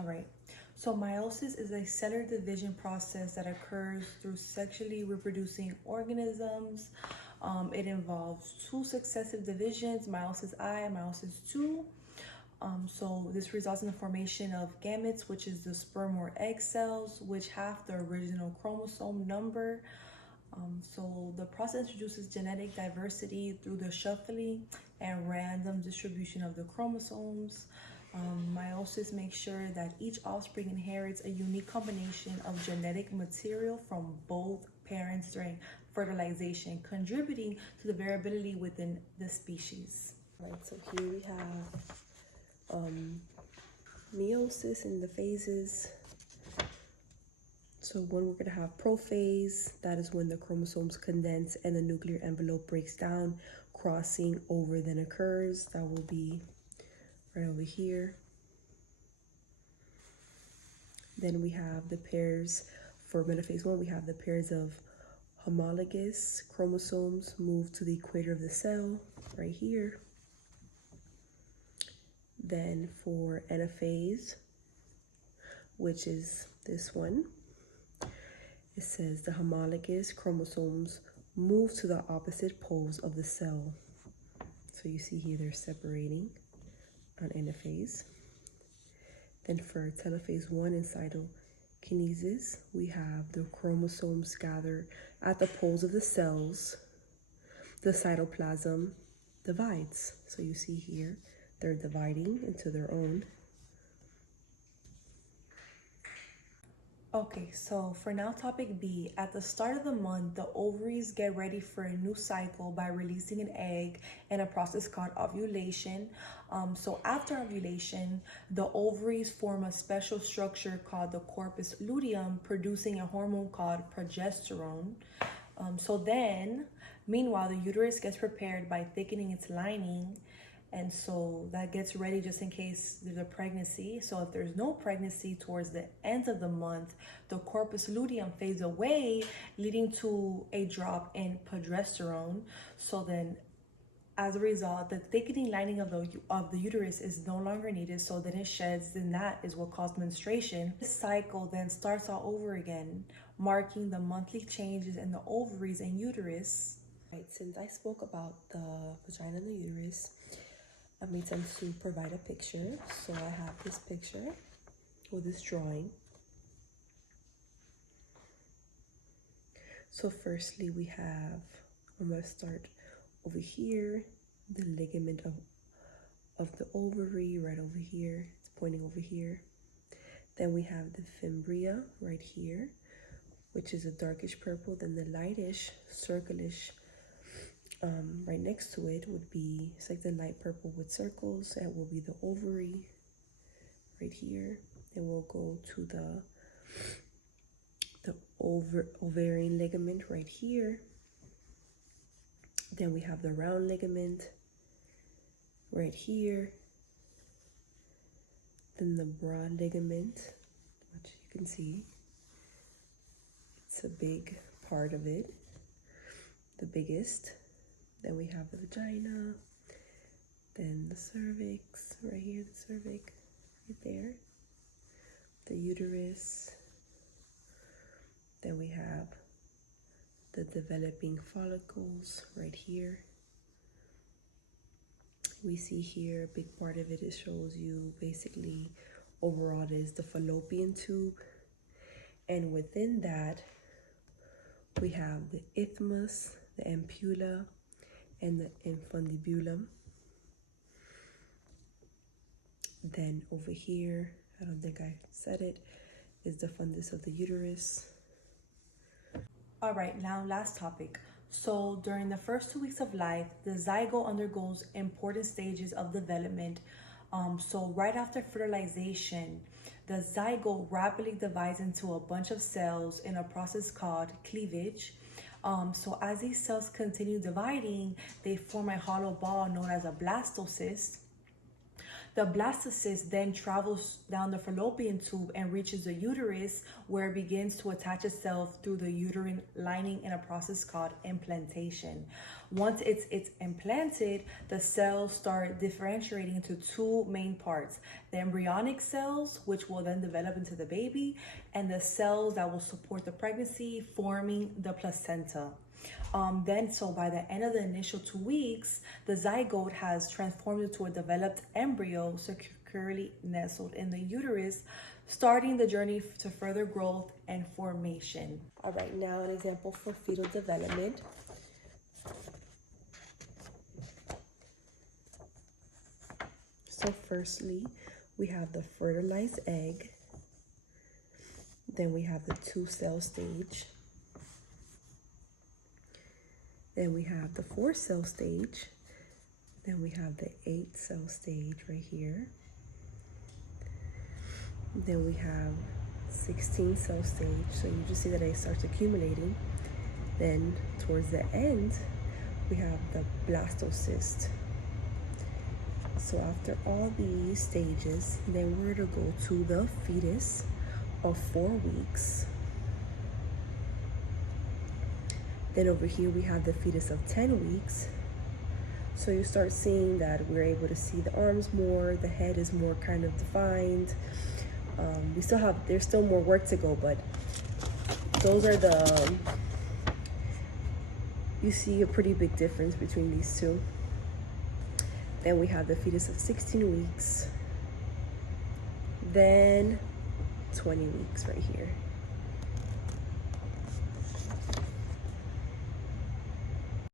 All right. So meiosis is a cellular division process that occurs through sexually reproducing organisms. It involves two successive divisions, meiosis I and meiosis II. So this results in the formation of gametes, which is the sperm or egg cells, which have the original chromosome number. So the process introduces genetic diversity through the shuffling and random distribution of the chromosomes. Meiosis makes sure that each offspring inherits a unique combination of genetic material from both parents during fertilization, contributing to the variability within the species. Right, so here we have meiosis in the phases. So when we're going to have prophase, that is when the chromosomes condense and the nuclear envelope breaks down. Crossing over then occurs. That will be right over here. Then we have the pairs. For metaphase 1, we have the pairs of homologous chromosomes move to the equator of the cell, right here. Then for anaphase, which is this one, it says the homologous chromosomes move to the opposite poles of the cell. So you see here they're separating on anaphase. Then for telophase 1 and cytokinesis, we have the chromosomes gather at the poles of the cells. The cytoplasm divides. So you see here they're dividing into their own. Okay, so for now, topic B, at the start of the month, the ovaries get ready for a new cycle by releasing an egg in a process called ovulation. So after ovulation, the ovaries form a special structure called the corpus luteum, producing a hormone called progesterone. So then, meanwhile, the uterus gets prepared by thickening its lining. And so that gets ready just in case there's a pregnancy. So if there's no pregnancy towards the end of the month, the corpus luteum fades away, leading to a drop in progesterone. So then as a result, the thickening lining of the uterus is no longer needed. So then it sheds, then that is what caused menstruation. This cycle then starts all over again, marking the monthly changes in the ovaries and uterus. Right, since I spoke about the vagina and the uterus, I made sense to provide a picture. So I have this picture or this drawing. So firstly, we have, I'm going to start over here, the ligament of the ovary right over here. It's pointing over here. Then we have the fimbria right here, which is a darkish purple. Then the lightish, circlish, right next to it would be, it's like the light purple with circles. That will be the ovary right here. Then we'll go to the ovarian ligament right here. Then we have the round ligament right here. Then the broad ligament, which you can see, it's a big part of it, the biggest. Then we have the vagina, then the cervix, right here, the cervix, right there, the uterus, then we have the developing follicles right here. We see here a big part of it, it shows you basically overall it is the fallopian tube, and within that we have the isthmus, the ampulla, and the infundibulum. Then over here, I don't think I said it, is the fundus of the uterus. All right, now last topic. So during the first 2 weeks of life, the zygote undergoes important stages of development. So right after fertilization, the zygote rapidly divides into a bunch of cells in a process called cleavage. So as these cells continue dividing, they form a hollow ball known as a blastocyst. The blastocyst then travels down the fallopian tube and reaches the uterus, where it begins to attach itself through the uterine lining in a process called implantation. Once it's implanted, the cells start differentiating into two main parts: the embryonic cells, which will then develop into the baby, and the cells that will support the pregnancy, forming the placenta. So by the end of the initial 2 weeks, the zygote has transformed into a developed embryo securely nestled in the uterus, starting the journey to further growth and formation. All right, now an example for fetal development. So firstly, we have the fertilized egg. Then we have the 2-cell stage. Then we have the 4-cell stage. Then we have the 8-cell stage right here. Then we have 16-cell stage. So you just see that it starts accumulating. Then towards the end, we have the blastocyst. So after all these stages, then we're to go to the fetus of 4 weeks. Then over here we have the fetus of 10 weeks. So you start seeing that we're able to see the arms more, the head is more kind of defined. There's still more work to go, but those are you see a pretty big difference between these two. Then we have the fetus of 16 weeks. Then 20 weeks right here.